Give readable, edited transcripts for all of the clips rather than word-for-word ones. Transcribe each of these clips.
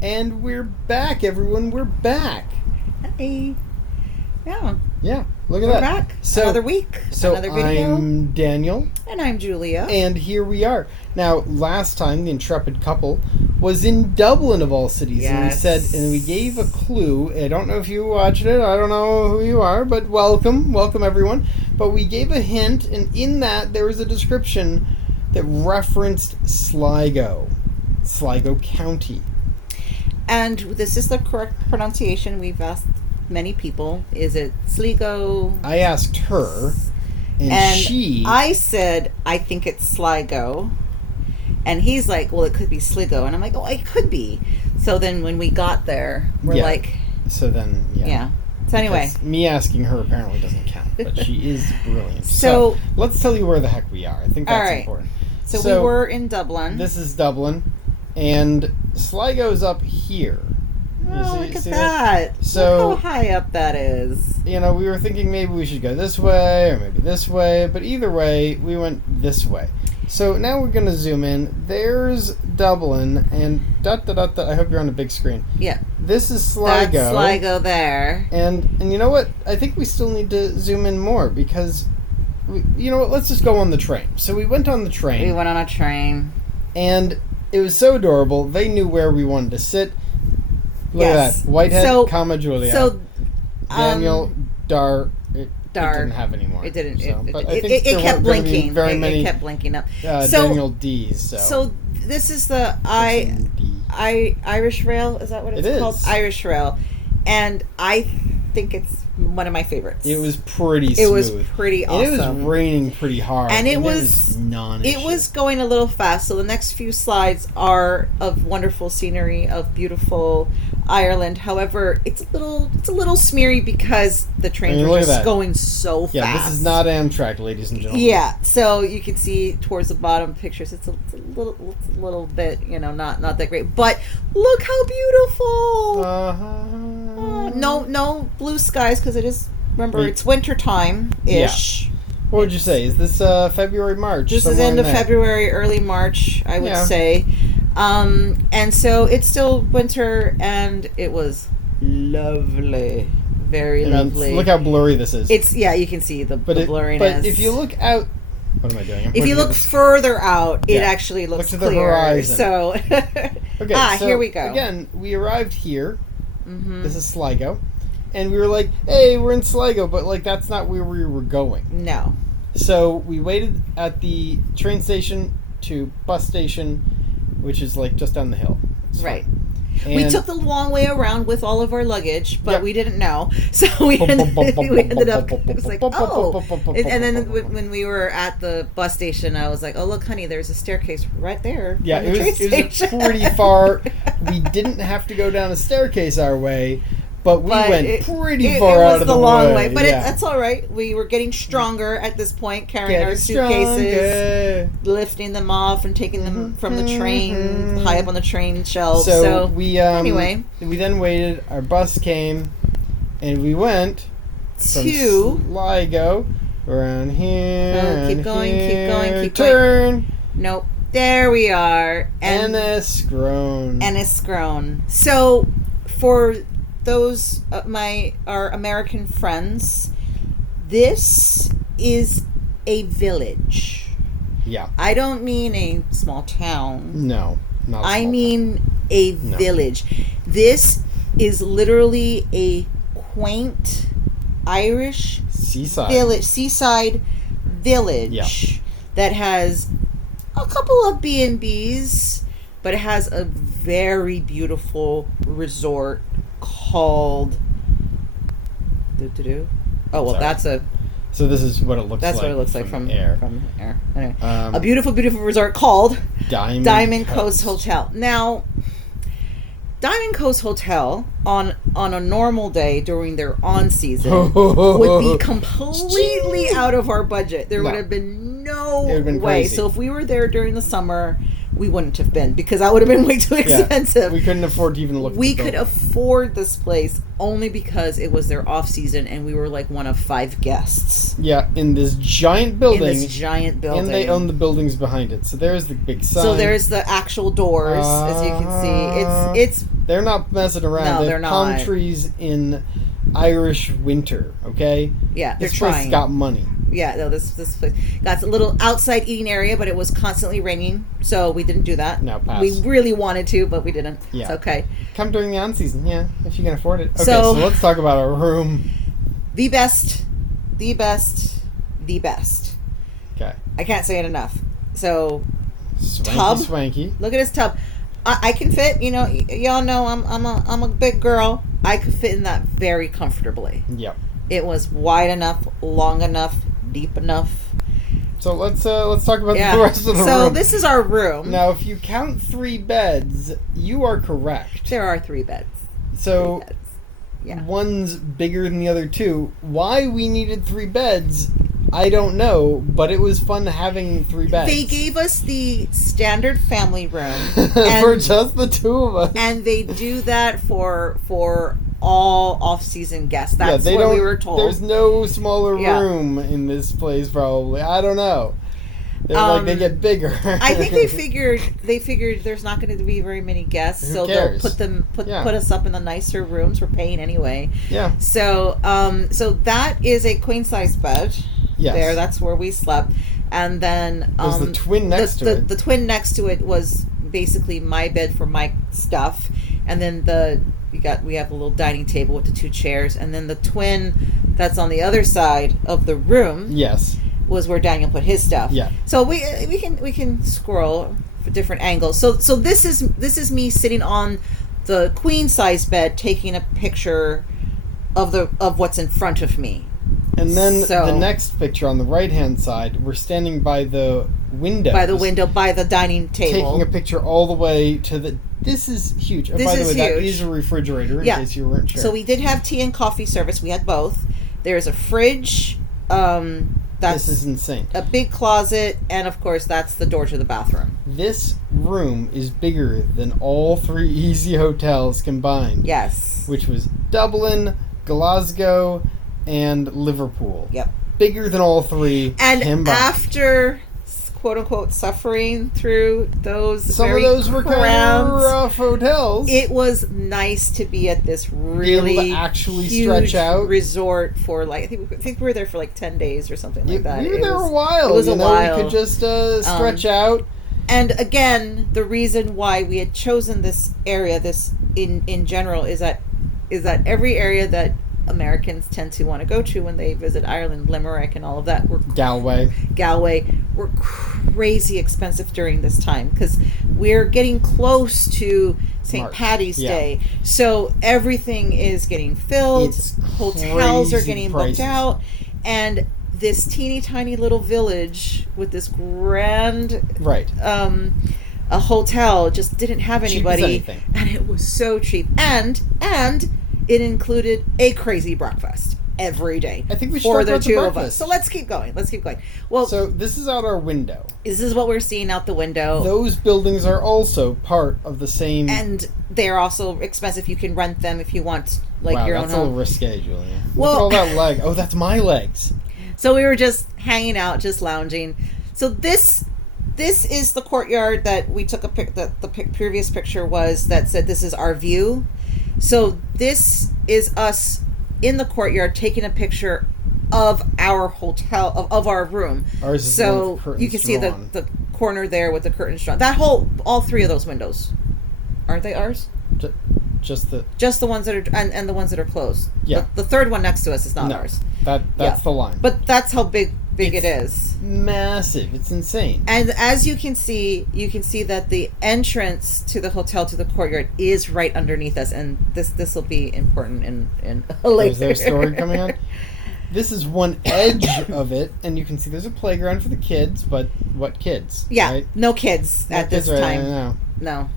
And we're back, everyone. We're back. Hey. Yeah. Yeah, look at We're that. back. So, Another week. So another video. I'm Daniel. And I'm Julia. And here we are. Now, last time, the intrepid couple was in Dublin, of all cities. Yes. And we gave a clue. I don't know if you watched it. I don't know who you are, but welcome. Welcome, everyone. But we gave a hint, and in that, there was a description that referenced Sligo. Sligo County. And this is the correct pronunciation. We've asked many people. Is it Sligo? I asked her, and I said, I think it's Sligo. And he's like, well, it could be Sligo. And I'm like, oh, it could be. So then when we got there, we're like... So then, yeah. So anyway. Because me asking her apparently doesn't count, but she is brilliant. So let's tell you where the heck we are. I think that's important. So we were in Dublin. This is Dublin, and Sligo's up here. Oh, look at that. So, look how high up that is. You know, we were thinking maybe we should go this way or maybe this way, but either way, we went this way. So now we're going to zoom in. There's Dublin, and I hope you're on a big screen. Yeah. This is Sligo. That's Sligo there. And you know what? I think we still need to zoom in more because, you know what? Let's just go on the train. So we went on the train. We went on a train. And it was so adorable. They knew where we wanted to sit. Look at that. Whitehead, Julia. So, Daniel, It didn't have any more. It didn't. So, it kept blinking. It kept blinking up. Daniel D's. So this is the Irish Rail. Is that what it's called? Irish Rail. And I think it's one of my favorites. It was pretty smooth. It was pretty awesome. And it was raining pretty hard. And it was non-issue. It was going a little fast. So the next few slides are of wonderful scenery, of beautiful Ireland. However, it's a little smeary because the trains are just going so fast. Yeah, this is not Amtrak, ladies and gentlemen. Yeah, so you can see towards the bottom pictures. It's a little bit, not that great. But look how beautiful. No blue skies because it is. Remember, it's winter time ish. Yeah. What would you say? Is this February, March? This is end of February, early March, I would say. And so it's still winter, and it was lovely. Very lovely. Look how blurry this is. You can see the blurriness. But if you look out... What am I doing? If you look further out, it actually looks clear. Look to the horizon. So, so here we go. Again, we arrived here. Mm-hmm. This is Sligo. And we were like, hey, we're in Sligo, but that's not where we were going. No. So we waited at the train station to bus station, which is just down the hill. Right. We took the long way around with all of our luggage, but we didn't know. So we ended up, it was like, oh. And then when we were at the bus station, I was like, oh, look, honey, there's a staircase right there. Yeah, it was pretty far. We didn't have to go down a staircase our way. But we went pretty far out of the long way. But that's all right. We were getting stronger at this point, carrying our suitcases, lifting them off, and taking them from the train, high up on the train shelves. So we anyway. We then waited. Our bus came, and we went to Sligo, around here. Keep going. Turn. Nope. There we are. Enniscrone. So for those our American friends, this is a village. Yeah. I don't mean a small town. No, not a small I mean town. A village. This is literally a quaint Irish seaside village that has a couple of B&Bs, but it has a very beautiful resort called that's a so this is what it looks like. That's what it looks like from air. Anyway, a beautiful resort called Diamond Coast Hotel. Now, Diamond Coast Hotel on a normal day during their on season would be completely out of our budget. There would have been no way. Crazy. So if we were there during the summer, we wouldn't have been, because that would have been way too expensive. Yeah, we couldn't afford to even look. We could afford this place only because it was their off season, and we were like one of 5 guests. Yeah, in this giant building. And they own the buildings behind it. So there's the big sign. So there's the actual doors, as you can see. It's they're not messing around. No, they they're have palm not. trees in Irish winter. Okay. Yeah, they're this trying. place got money. Yeah, no, this place got a little outside eating area, but it was constantly raining, so we didn't do that. No, pass. We really wanted to, but we didn't. Yeah. It's okay. Come during the on-season, yeah, if you can afford it. Okay, So let's talk about our room. The best. Okay. I can't say it enough. So, Swanky. look at this tub. I can fit, y'all know I'm a big girl. I could fit in that very comfortably. Yep. It was wide enough, long enough, deep enough. So let's talk about the rest of the room. So this is our room. Now, if you count 3 beds, you are correct. There are 3 beds. So 3 beds. Yeah. One's bigger than the other 2. Why we needed 3 beds, I don't know, but it was fun having 3 beds. They gave us the standard family room for just the 2 of us, and they do that for all off-season guests. That's what we were told. There's no smaller room in this place, probably. I don't know. They're they get bigger. I think they figured there's not going to be very many guests, Who so cares? they'll put us up in the nicer rooms. We're paying anyway. Yeah. So so that is a queen size bed. Yes. There, that's where we slept, and then there's the twin next to it. The twin next to it was basically my bed for my stuff, and then we have a little dining table with the 2 chairs, and then the twin that's on the other side of the room. Yes. Was where Daniel put his stuff. Yeah. So we can scroll for different angles. So this is me sitting on the queen size bed taking a picture of what's in front of me. And then the next picture on the right-hand side, we're standing by the window. By the dining table. Taking a picture all the way to the... This is huge. This by the way, is that huge. is a refrigerator, in case you weren't sure. So we did have tea and coffee service. We had both. There's a fridge. This is insane. A big closet, and of course, that's the door to the bathroom. This room is bigger than all 3 Easy hotels combined. Yes. Which was Dublin, Glasgow, and Liverpool. Yep. Bigger than all 3 and combined. After quote-unquote suffering through those some of those were kind of rough hotels, it was nice to be at this really be able to actually huge stretch out resort for like I think we were there for like 10 days or something like that. We were there a while. It was a while. We could just stretch out. And again, the reason why we had chosen this area, this in general, is that every area that Americans tend to want to go to when they visit Ireland, Limerick and all of that, Galway were crazy expensive during this time because we're getting close to St. Patty's Day, so everything is getting filled. Hotels are getting booked out, and this teeny tiny little village with this grand a hotel just didn't have anybody, and it was so cheap, and it included a crazy breakfast every day. I think we should for talk the about two the of us. So let's keep going. Well, so this is out our window. This is what we're seeing out the window. Those buildings are also part of the same, and they're also expensive. You can rent them if you want, your own home. That's a little risque, Julia. Look at all that leg. Oh, that's my legs. So we were just hanging out, just lounging. So this is the courtyard that we took the previous picture was that said this is our view. So this is us in the courthyard taking a picture of our hotel, of our room. Ours is so you can see the corner there with the curtains drawn. All 3 of those windows, aren't they ours? Just the ones that are and the ones that are closed. Yeah. The third one next to us is not ours. That's the line. But that's how big it is. Massive. It's insane. And as you can see that the entrance to the hotel to the courtyard is right underneath us, and this will be important in later. Is there a story coming on? This is one edge of it, and you can see there's a playground for the kids, but what kids? Yeah, right? no kids at this time. No.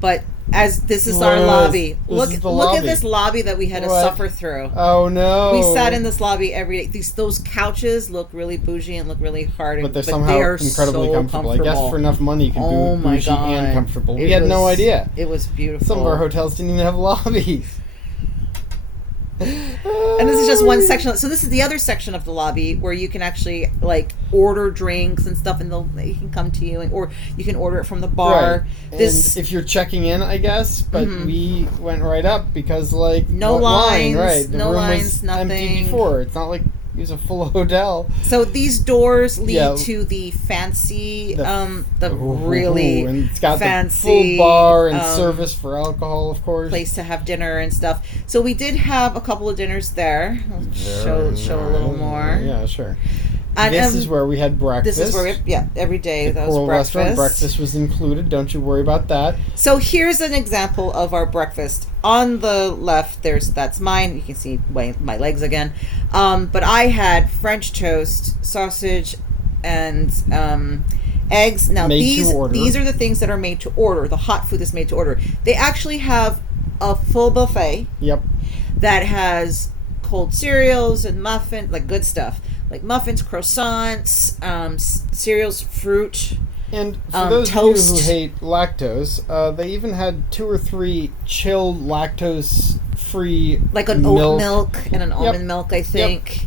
But As this is our lobby. Look lobby. at this lobby that we had to suffer through. Oh no! We sat in this lobby every day. Those couches look really bougie and look really hard, but they're somehow incredibly so comfortable. I guess for enough money you can be bougie and comfortable. We had no idea. It was beautiful. Some of our hotels didn't even have lobbies. And this is just one section. So this is the other section of the lobby where you can actually like order drinks and stuff, and they can come to you, or you can order it from the bar. Right. This, and if you're checking in, I guess, but we went right up because like no lines, right? The room lines, was nothing. Empty before. It's not like it was a full hotel. So these doors lead to the fancy, really and it's got fancy the full bar and service for alcohol, of course. Place to have dinner and stuff. So we did have a couple of dinners there. I'll show a little more. Yeah, sure. And, this is where we had breakfast. This is where every day that was breakfast. Restaurant breakfast was included. Don't you worry about that. So here's an example of our breakfast. On the left, that's mine. You can see my legs again. But I had French toast, sausage, and eggs. Now these are the things that are made to order. The hot food is made to order. They actually have a full buffet. Yep. That has cold cereals and muffins, like good stuff. Like muffins, croissants, cereals, fruit, and for those toast. of you who hate lactose, they even had 2 or 3 chilled lactose-free, like an oat milk and an almond milk, I think.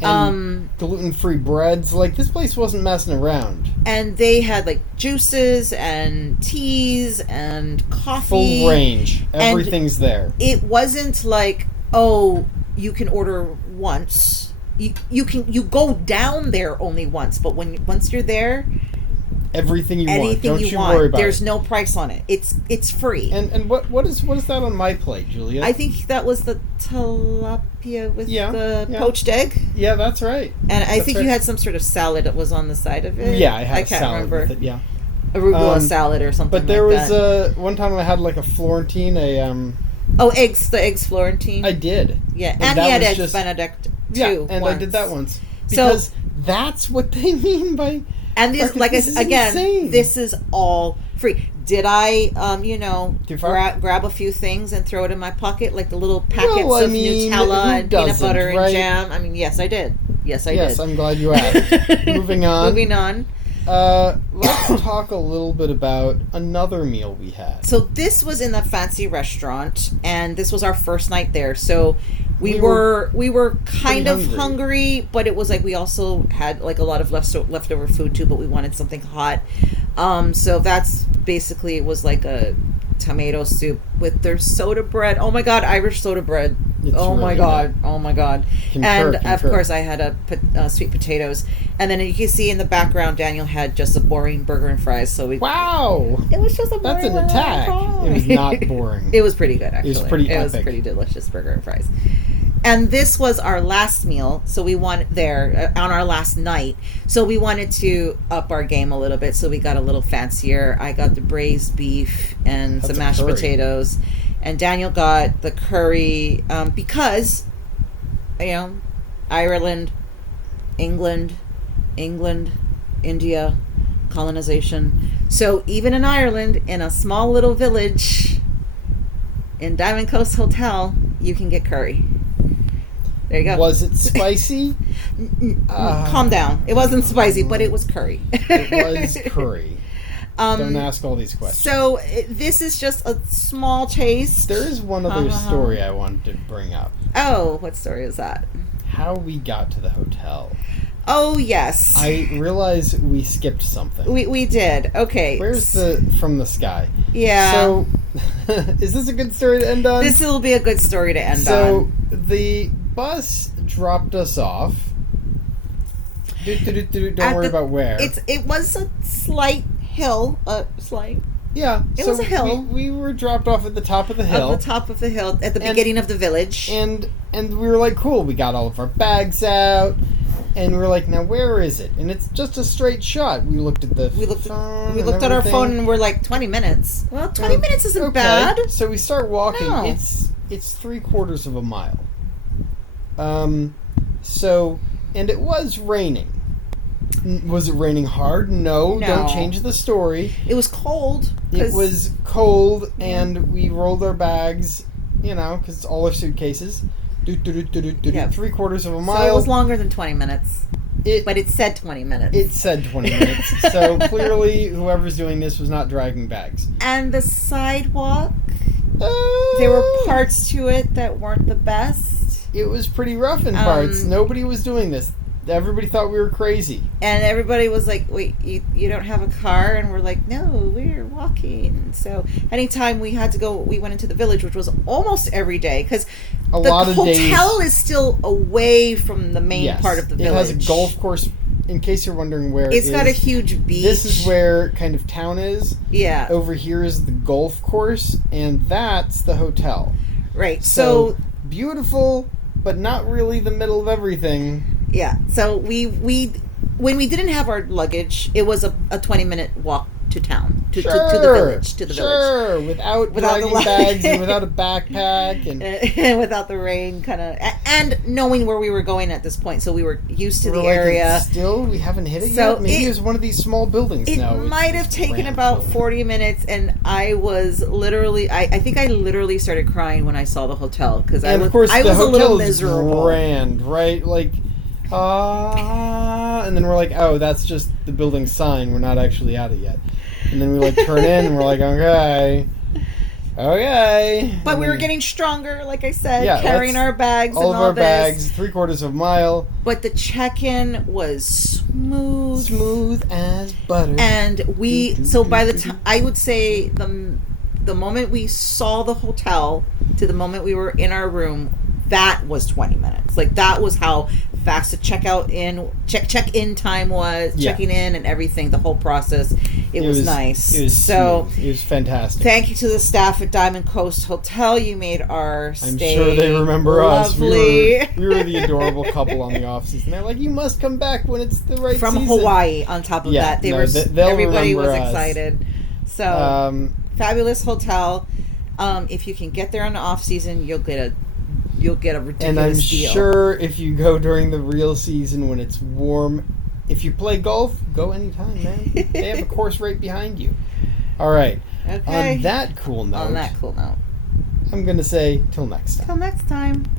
Yep. And gluten-free breads. Like this place wasn't messing around. And they had like juices and teas and coffee. Full range. Everything's there. It wasn't like, oh, you can order once. You go down there only once, but once you're there, everything you want. Don't you worry about There's no price on it. It's free. And what is that on my plate, Julia? I think that was the tilapia with the poached egg. Yeah, that's right. And I think you had some sort of salad that was on the side of it. Yeah, I had I can't salad remember. with it, yeah. Arugula salad or something. But there like was one time I had like a Florentine, the eggs Florentine. I did. Yeah, and he had eggs Benedict. I did that once because that's what they mean by. And this, insane. This is all free. Did I, grab a few things and throw it in my pocket, like the little packets of Nutella and peanut butter and jam? I mean, yes, I did. Yes, I'm glad you asked. Moving on. Let's talk a little bit about another meal we had. So this was in a fancy restaurant, and this was our first night there. So we were kind of hungry, but it was like we also had like a lot of leftover food too, but we wanted something hot. So that's basically, it was like a tomato soup with their soda bread. Oh my God, Irish soda bread. Oh my God. Concur. Of course I had sweet potatoes. And then you can see in the background, Daniel had just a boring burger and fries. So wow, it was just a boring. That's an attack. It was not boring. It was pretty good, actually. It was pretty epic. It was pretty delicious burger and fries. And this was our last meal, so we wanted there on our last night. So we wanted to up our game a little bit, so we got a little fancier. I got the braised beef and some mashed potatoes, and Daniel got the curry because, Ireland, England, India, colonization. So even in Ireland, in a small little village, in Diamond Coast Hotel, you can get curry. There you go. Was it spicy? Calm down. It wasn't spicy, but it was curry. It was curry. Don't ask all these questions. So this is just a small taste. There is one other story I wanted to bring up. Oh, what story is that? How we got to the hotel. Oh, yes. I realize we skipped something. We did. Okay. Where's the From the Sky? Yeah. So, is this a good story to end on? This will be a good story to end on. So, the bus dropped us off. Don't worry about where. It was a slight hill. Yeah. It was a hill. We were dropped off at the top of the hill. At the top of the hill, at the beginning of the village. And we were like, cool, we got all of our bags out. And we were like, now where is it? And it's just a straight shot. We looked at the phone. We looked at our phone and we're like, 20 minutes. Well, 20 minutes isn't bad. So we start walking. No. It's 3/4 of a mile. And it was raining. Was it raining hard? No, don't change the story. It was cold. It was cold, and we rolled our bags, because it's all our suitcases. 3/4 of a mile. So it was longer than 20 minutes. But it said 20 minutes. It said 20 minutes. So clearly, whoever's doing this was not dragging bags. And the sidewalk, there were parts to it that weren't the best. It was pretty rough in parts. Nobody was doing this. Everybody thought we were crazy. And everybody was like, wait, you don't have a car? And we're like, no, we're walking. So anytime we had to go, we went into the village, which was almost every day. Because the hotel is still away from the main part of the village. It has a golf course, in case you're wondering where it's got a huge beach. This is where kind of town is. Yeah. Over here is the golf course, and that's the hotel. Right. So beautiful, but not really the middle of everything. Yeah, so we when we didn't have our luggage, it was a 20-minute walk to town, to the village. Sure, without dragging bags and without a backpack and without the rain, kind of, and knowing where we were going at this point, so we were used to the area. Still, we haven't hit it yet. Maybe it was one of these small buildings. It might have taken about 40 minutes, and I was literally, I think I literally started crying when I saw the hotel because I was a little miserable. Grand, right? Like. And then we're like, oh, that's just the building sign. We're not actually at it yet. And then we turn in and we're like, okay. But we were getting stronger, like I said, carrying our bags and all of our bags, 3/4 of a mile. But the check-in was smooth. Smooth as butter. And by the time, I would say the moment we saw the hotel to the moment we were in our room, that was 20 minutes. Like, that was how fast the check-in time was, checking in and everything, the whole process. It was nice. It was fantastic. Thank you to the staff at Diamond Coast Hotel. You made our stay I'm sure they remember lovely. us. We were the adorable couple on the off-season. They're like, you must come back when it's the right From season. Hawaii, on top of that. Everybody was excited. So, fabulous hotel. If you can get there on the off-season, you'll get a ridiculous deal. And I'm sure if you go during the real season when it's warm, if you play golf, go anytime, man. They have a course right behind you. All right. Okay. On that cool note, I'm going to say till next time. Till next time.